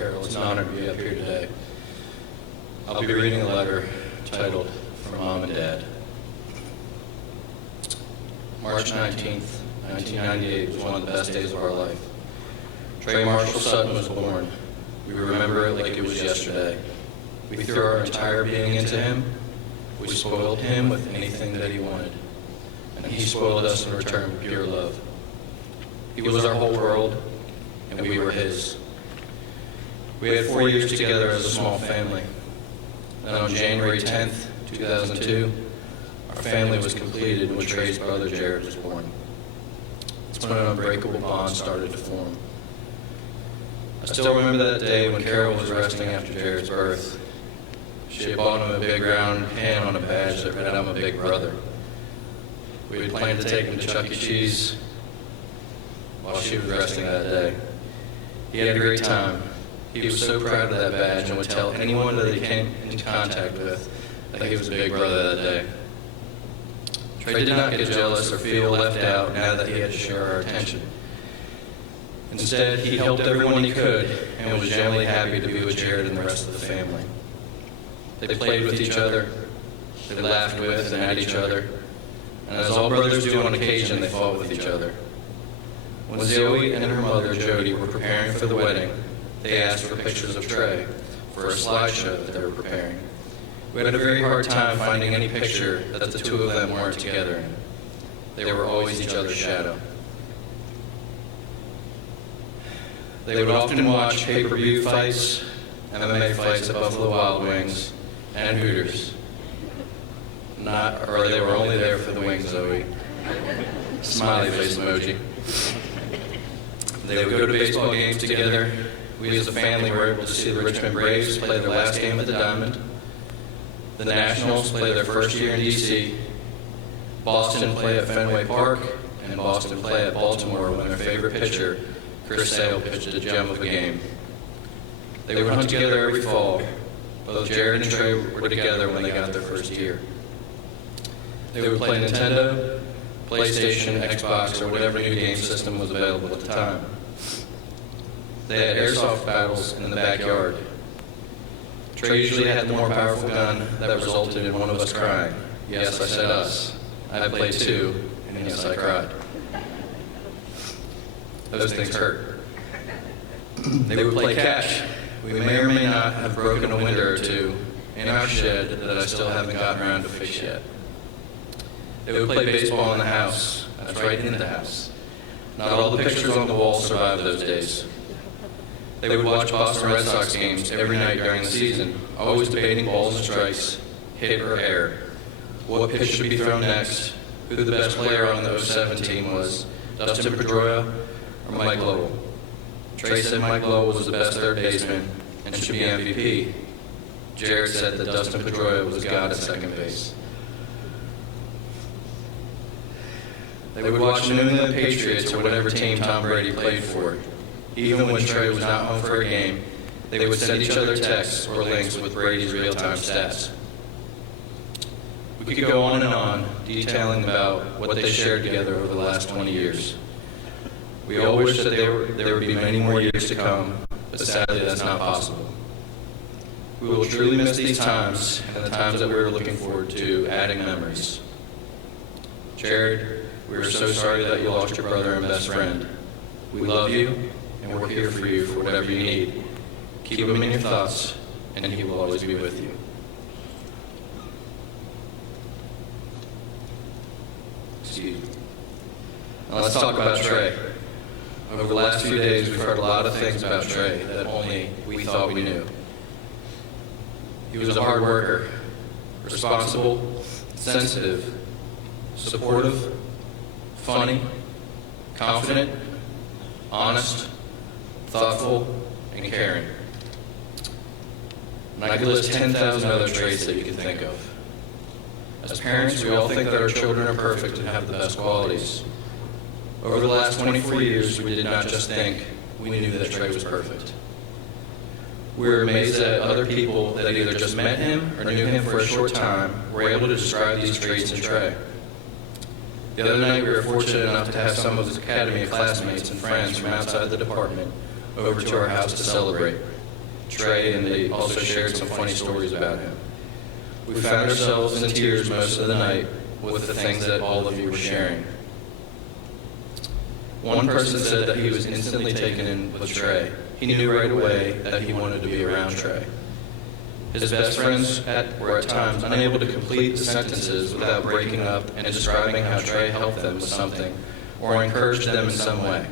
Carol, it's an honor to be up here today. I'll be reading a letter titled From Mom and Dad. March 19th, 1998 was one of the best days of our life. Trey Marshall Sutton was born. We remember it like it was yesterday. We threw our entire being into him. We spoiled him with anything that he wanted. And he spoiled us in return with pure love. He was our whole world, and we were his. We had 4 years together as a small family. Then on January 10th, 2002, our family was completed when Trey's brother Jared was born. It's when an unbreakable bond started to form. I still remember that day when Carol was resting after Jared's birth. She had bought him a big round pin on a badge that read, "I'm a big brother." We had planned to take him to Chuck E. Cheese while she was resting that day. He had a great time. He was so proud of that badge and would tell anyone that he came into contact with that he was a big brother that day. Trey did not get jealous or feel left out now that he had to share our attention. Instead, he helped everyone he could and was genuinely happy to be with Jared and the rest of the family. They played with each other, they laughed with and at each other, and as all brothers do on occasion, they fought with each other. When Zoe and her mother, Jody, were preparing for the wedding, they asked for pictures of Trey for a slideshow that they were preparing. We had a very hard time finding any picture that the two of them weren't together in. They were always each other's shadow. They would often watch pay-per-view fights, MMA fights at Buffalo Wild Wings, and Hooters. Or they were only there for the wings, Zoe. Smiley face emoji. They would go to baseball games together. We as a family were able to see the Richmond Braves play their last game at the Diamond. The Nationals play their first year in D.C. Boston play at Fenway Park, and Boston play at Baltimore when their favorite pitcher, Chris Sale, pitched a gem of a game. They would hunt together every fall. Both Jared and Trey were together when they got their first year. They would play Nintendo, PlayStation, Xbox, or whatever new game system was available at the time. They had airsoft battles in the backyard. Trey usually had the more powerful gun that resulted in one of us crying. Yes, I said us. I played too, and yes, I cried. Those things hurt. They would play catch. We may or may not have broken a window or two in our shed that I still haven't gotten around to fix yet. They would play baseball in the house. That's right, in the house. Not all the pictures on the wall survived those days. They would watch Boston Red Sox games every night during the season, always debating balls and strikes, hit or air, what pitch should be thrown next, who the best player on the 07 team was, Dustin Pedroia or Mike Lowell. Trey said Mike Lowell was the best third baseman and should be MVP. Jared said that Dustin Pedroia was God at second base. They would watch New England Patriots or whatever team Tom Brady played for. Even when Trey was not home for a game, they would send each other texts or links with Brady's real-time stats. We could go on and on, detailing about what they shared together over the last 20 years. We all wish that there would be many more years to come, but sadly that's not possible. We will truly miss these times and the times that we were looking forward to adding memories. Jared, we are so sorry that you lost your brother and best friend. We love you, and we're here for you for whatever you need. Keep him in your thoughts, and he will always be with you. Excuse me. Now let's talk about Trey. Over the last few days, we've heard a lot of things about Trey that only we thought we knew. He was a hard worker, responsible, sensitive, supportive, funny, confident, honest, thoughtful, and caring. And I could list 10,000 other traits that you can think of. As parents, we all think that our children are perfect and have the best qualities. Over the last 24 years, we did not just think, we knew that Trey was perfect. We were amazed that other people that either just met him or knew him for a short time were able to describe these traits in Trey. The other night, we were fortunate enough to have some of his academy classmates and friends from outside the department over to our house to celebrate. Trey, and they also shared some funny stories about him. We found ourselves in tears most of the night with the things that all of you were sharing. One person said that he was instantly taken in with Trey. He knew right away that he wanted to be around Trey. His best friends were at times unable to complete the sentences without breaking up and describing how Trey helped them with something or encouraged them in some way.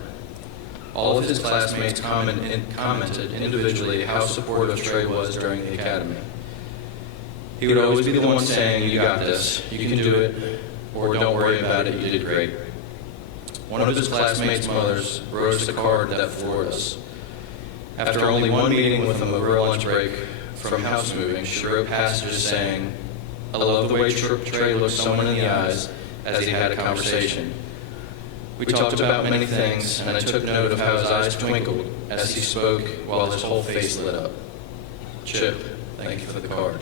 All of his classmates commented individually how supportive Trey was during the academy. He would always be the one saying, "You got this, you can do it," or "Don't worry about it, you did great." One of his classmates' mothers wrote us a card that floored us. After only one meeting with him over a lunch break from house moving, she wrote passages saying, "I love the way Trey looked someone in the eyes as he had a conversation. We talked about many things, and I took note of how his eyes twinkled as he spoke while his whole face lit up. Chip, thank you for the card."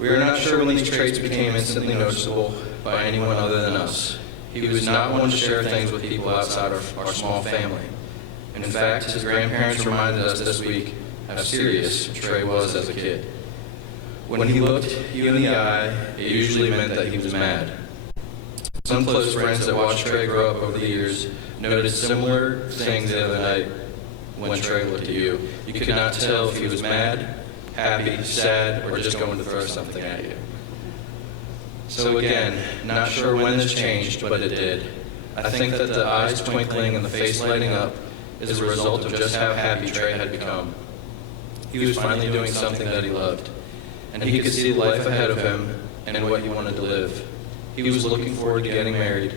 We are not sure when these traits became instantly noticeable by anyone other than us. He was not one to share things with people outside of our small family. In fact, his grandparents reminded us this week how serious Trey was as a kid. When he looked you in the eye, it usually meant that he was mad. Some close friends that watched Trey grow up over the years noted similar things the other night when Trey looked at you. You could not tell if he was mad, happy, sad, or just going to throw something at you. So again, not sure when this changed, but it did. I think that the eyes twinkling and the face lighting up is a result of just how happy Trey had become. He was finally doing something that he loved, and he could see the life ahead of him and what he wanted to live. He was looking forward to getting married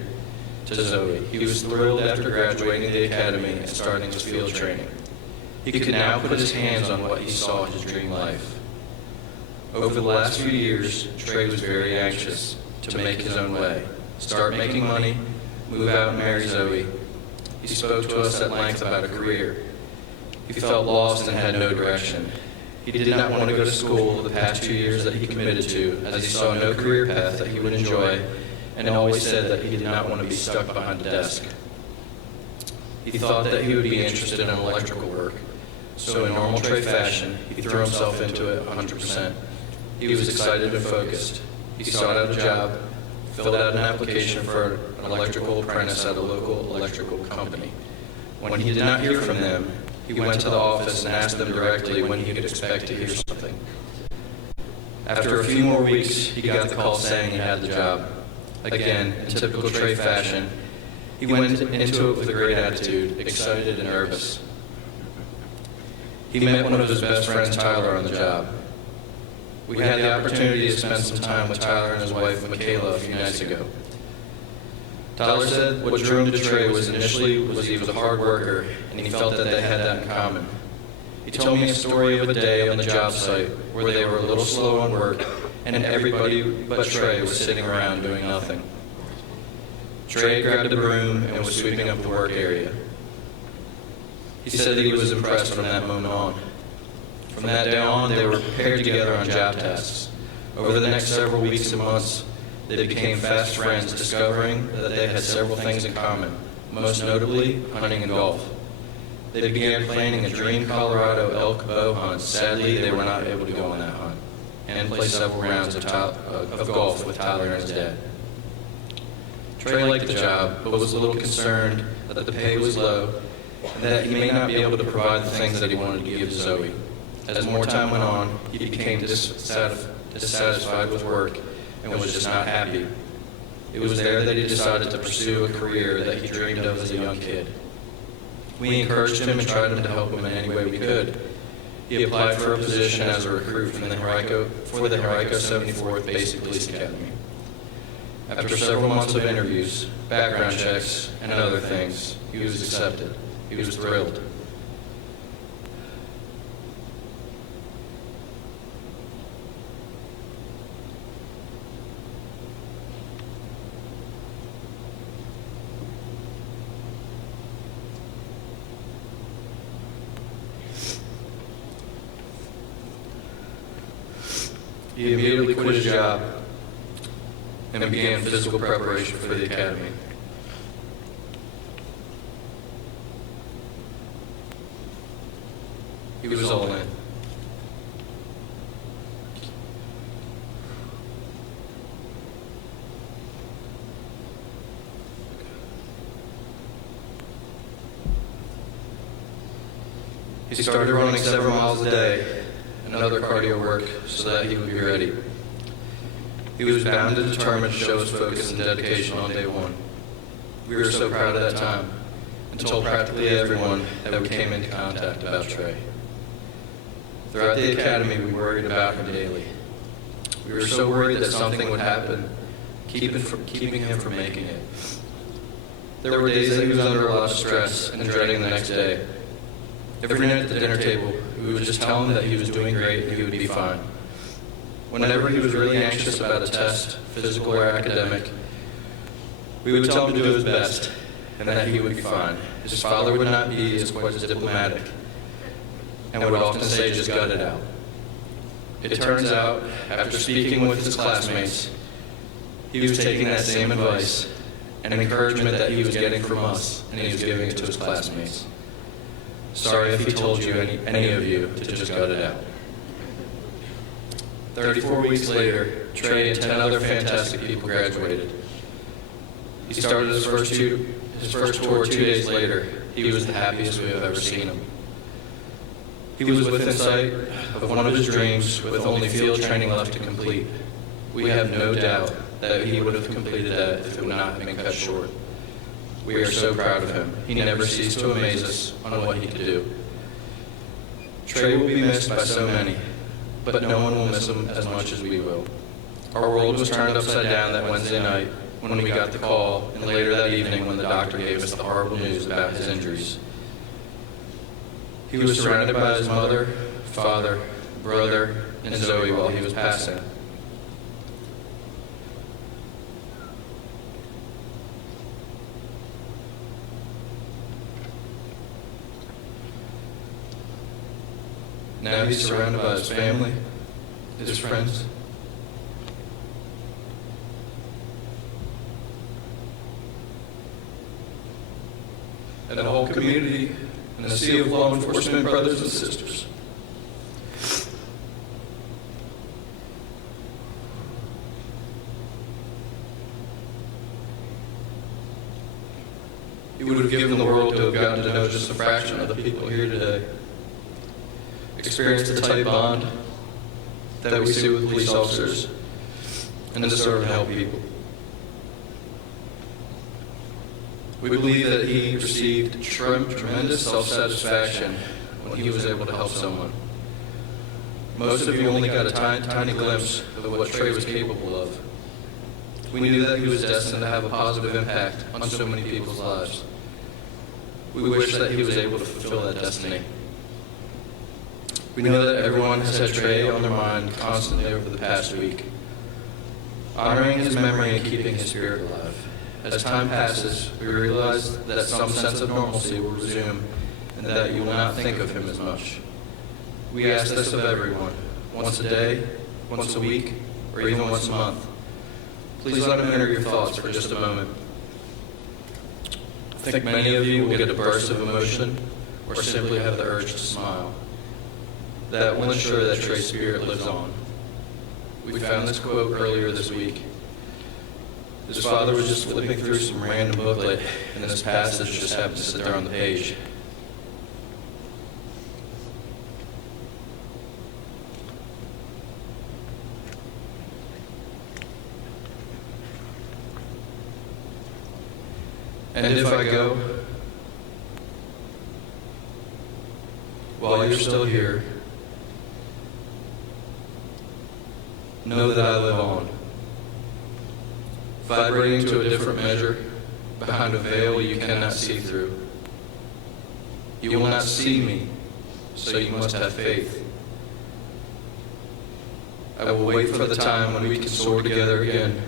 to Zoe. He was thrilled after graduating the academy and starting his field training. He could now put his hands on what he saw his dream life. Over the last few years, Trey was very anxious to make his own way, start making money, move out and marry Zoe. He spoke to us at length about a career. He felt lost and had no direction. He did not want to go to school the past 2 years that he committed to, as he saw no career path that he would enjoy, and always said that he did not want to be stuck behind a desk. He thought that he would be interested in electrical work, so in normal Trey fashion, he threw himself into it 100%. He was excited and focused. He sought out a job, filled out an application for an electrical apprentice at a local electrical company. When he did not hear from them, he went to the office and asked them directly when he could expect to hear something. After a few more weeks, he got the call saying he had the job. Again, in typical Trey fashion, he went into it with a great attitude, excited and nervous. He met one of his best friends, Tyler, on the job. We had the opportunity to spend some time with Tyler and his wife, Michaela, a few nights ago. Tyler said what drew him to Trey he was he was a hard worker, and he felt that they had that in common. He told me a story of a day on the job site where they were a little slow on work, and everybody but Trey was sitting around doing nothing. Trey grabbed a broom and was sweeping up the work area. He said that he was impressed from that moment on. From that day on, they were paired together on job tasks. Over the next several weeks and months, they became fast friends, discovering that they had several things in common, most notably hunting and golf. They began planning a dream Colorado elk bow hunt. Sadly, they were not able to go on that hunt, and play several rounds of golf with Tyler and his dad. Trey liked the job, but was a little concerned that the pay was low and that he may not be able to provide the things that he wanted to give to Zoe. As more time went on, he became dissatisfied with work and was just not happy. It was there that he decided to pursue a career that he dreamed of as a young kid. We encouraged him and tried to help him in any way we could. He applied for a position as a recruit for the Henrico 74th Basic Police Academy. After several months of interviews, background checks, and other things, he was accepted. He was thrilled. He immediately quit his job and began physical preparation for the academy. was all in. He started running several miles a day and other cardio work so that he would be ready. He was bound and determined to show his focus and dedication on day one. We were so proud at that time and told practically everyone that we came into contact about Trey. Throughout the academy, we worried about him daily. We were so worried that something would happen, keeping him from making it. There were days that he was under a lot of stress and dreading the next day. Every night at the dinner table, we would just tell him that he was doing great and he would be fine. Whenever he was really anxious about a test, physical or academic, we would tell him to do his best and that he would be fine. His father would not be as quite as diplomatic and would often say, just gut it out. It turns out, after speaking with his classmates, he was taking that same advice and encouragement that he was getting from us, and he was giving it to his classmates. Sorry if he told you, any of you, to just gut it out. 34 weeks later, Trey and 10 other fantastic people graduated. He started his first tour 2 days later. He was the happiest we have ever seen him. He was within sight of one of his dreams with only field training left to complete. We have no doubt that he would have completed that if it would not have been cut short. We are so proud of him. He never ceased to amaze us on what he could do. Trey will be missed by so many, but no one will miss him as much as we will. Our world was turned upside down that Wednesday night when we got the call, and later that evening when the doctor gave us the horrible news about his injuries. He was surrounded by his mother, father, brother, and Zoe while he was passing. Now he's surrounded by his family, his friends, and the whole community, and a sea of law enforcement brothers and sisters. He would have given the world to have gotten to know just a fraction of the people here today. Experienced the tight bond that we see with police officers, and to serve and help people. We believe that he received tremendous self-satisfaction when he was able to help someone. Most of you only got a tiny glimpse of what Trey was capable of. We knew that he was destined to have a positive impact on so many people's lives. We wish that he was able to fulfill that destiny. We know that everyone has had Trey on their mind constantly over the past week. Honoring his memory and keeping his spirit alive. As time passes, we realize that some sense of normalcy will resume and that you will not think of him as much. We ask this of everyone, once a day, once a week, or even once a month. Please let him enter your thoughts for just a moment. I think many of you will get a burst of emotion or simply have the urge to smile. That will ensure that Trey's spirit lives on. We found this quote earlier this week. His father was just flipping through some random booklet, and this passage just happened to sit there on the page. And if I go, while you're still here, know that I live on, vibrating to a different measure behind a veil you cannot see through. You will not see me, so you must have faith. I will wait for the time when we can soar together again,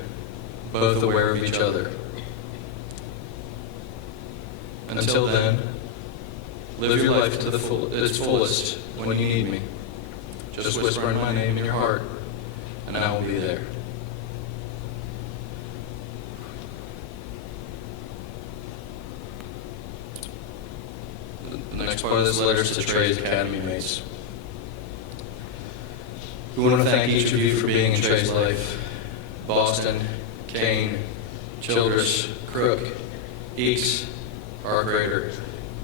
both aware of each other. Until then, live your life to its fullest when you need me. Just whisper in my name in your heart, and I will be there. The next part of this letter is to Trey's academy mates. We want to thank each of you for being in Trey's life. Boston, Kane, Childress, Crook, Eakes, Argrader,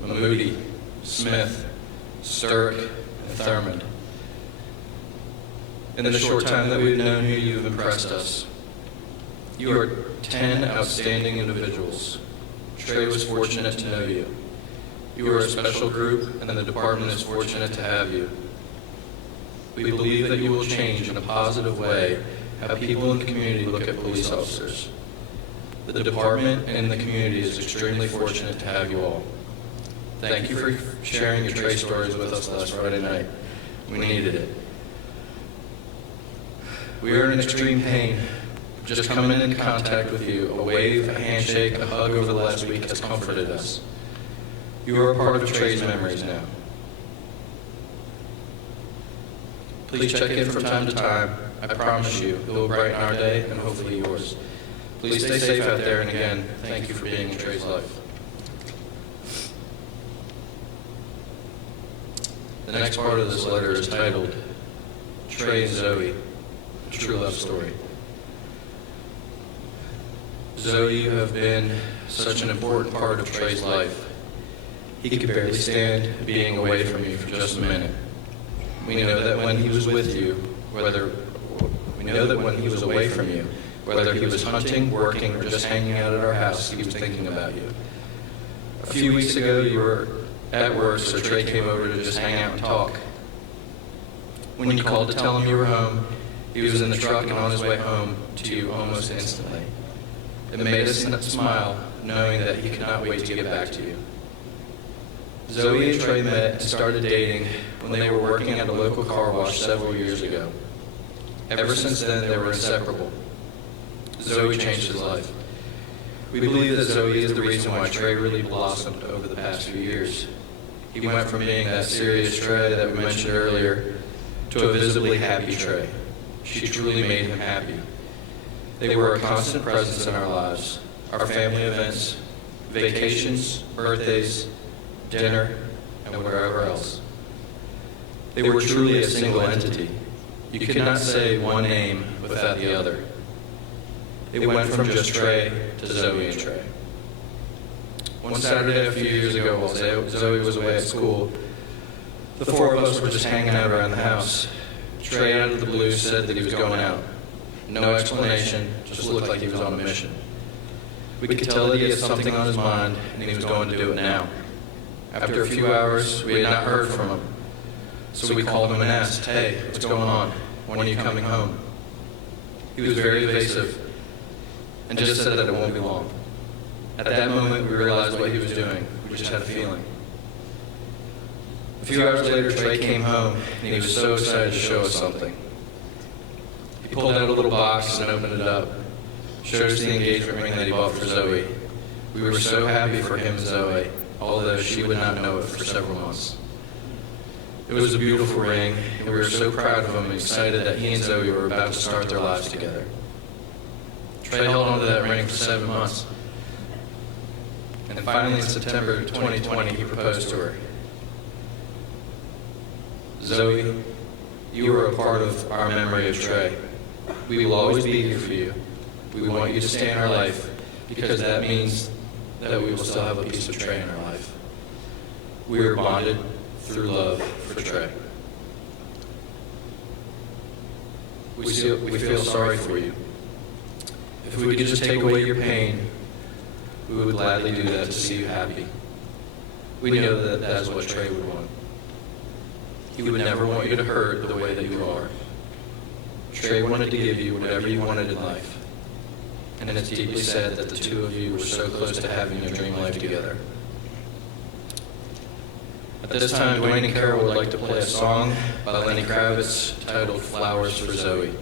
Mahmoody, Smith, Sturrock, and Thurmond. In the short time that we've known you, you've impressed us. You are 10 outstanding individuals. Trey was fortunate to know you. You are a special group, and the department is fortunate to have you. We believe that you will change in a positive way how people in the community look at police officers. The department and the community is extremely fortunate to have you all. Thank you for sharing your Trey stories with us last Friday night. We needed it. We are in extreme pain. Just coming in contact with you, a wave, a handshake, a hug over the last week has comforted us. You are a part of Trey's memories now. Please check in from time to time. I promise you, it will brighten our day and hopefully yours. Please stay safe out there, and again, thank you for being in Trey's life. The next part of this letter is titled, Trey and Zoe, a true love story. Zoe, you have been such an important part of Trey's life. He could barely stand being away from you for just a minute. We know that when he was with you, whether he was hunting, working, or just hanging out at our house, he was thinking about you. A few weeks ago, you were at work, so Trey came over to just hang out and talk. When you called to tell him you were home, he was in the truck and on his way home to you almost instantly. It made us smile, knowing that he could not wait to get back to you. Zoe and Trey met and started dating when they were working at a local car wash several years ago. Ever since then, they were inseparable. Zoe changed his life. We believe that Zoe is the reason why Trey really blossomed over the past few years. He went from being that serious Trey that we mentioned earlier to a visibly happy Trey. She truly made him happy. They were a constant presence in our lives, our family events, vacations, birthdays, dinner, and wherever else. They were truly a single entity. You could not say one name without the other. It went from just Trey to Zoe and Trey. One Saturday a few years ago, while Zoe was away at school, the four of us were just hanging out around the house. Trey, out of the blue, said that he was going out. No explanation, just looked like he was on a mission. We could tell that he had something on his mind, and he was going to do it now. After a few hours, we had not heard from him. So we called him and asked, "Hey, what's going on? When are you coming home?" He was very evasive and just said that it won't be long. At that moment, we realized what he was doing. We just had a feeling. A few hours later, Trey came home, and he was so excited to show us something. He pulled out a little box and opened it up, showed us the engagement ring that he bought for Zoe. We were so happy for him and Zoe, although she would not know it for several months. It was a beautiful ring, and we were so proud of him and excited that he and Zoe were about to start their lives together. Trey held onto that ring for 7 months, and finally in September 2020, he proposed to her. Zoe, you are a part of our memory of Trey. We will always be here for you. We want you to stay in our life because that means that we will still have a piece of Trey in our life. We are bonded through love for Trey. We feel sorry for you. If we could just take away your pain, we would gladly do that to see you happy. We know that that is what Trey would want. He would never want you to hurt the way that you are. Trey wanted to give you whatever you wanted in life. And it's deeply sad that the two of you were so close to having your dream life together. At this time, Duane and Carol would like to play a song by Lenny Kravitz titled Flowers for Zoe.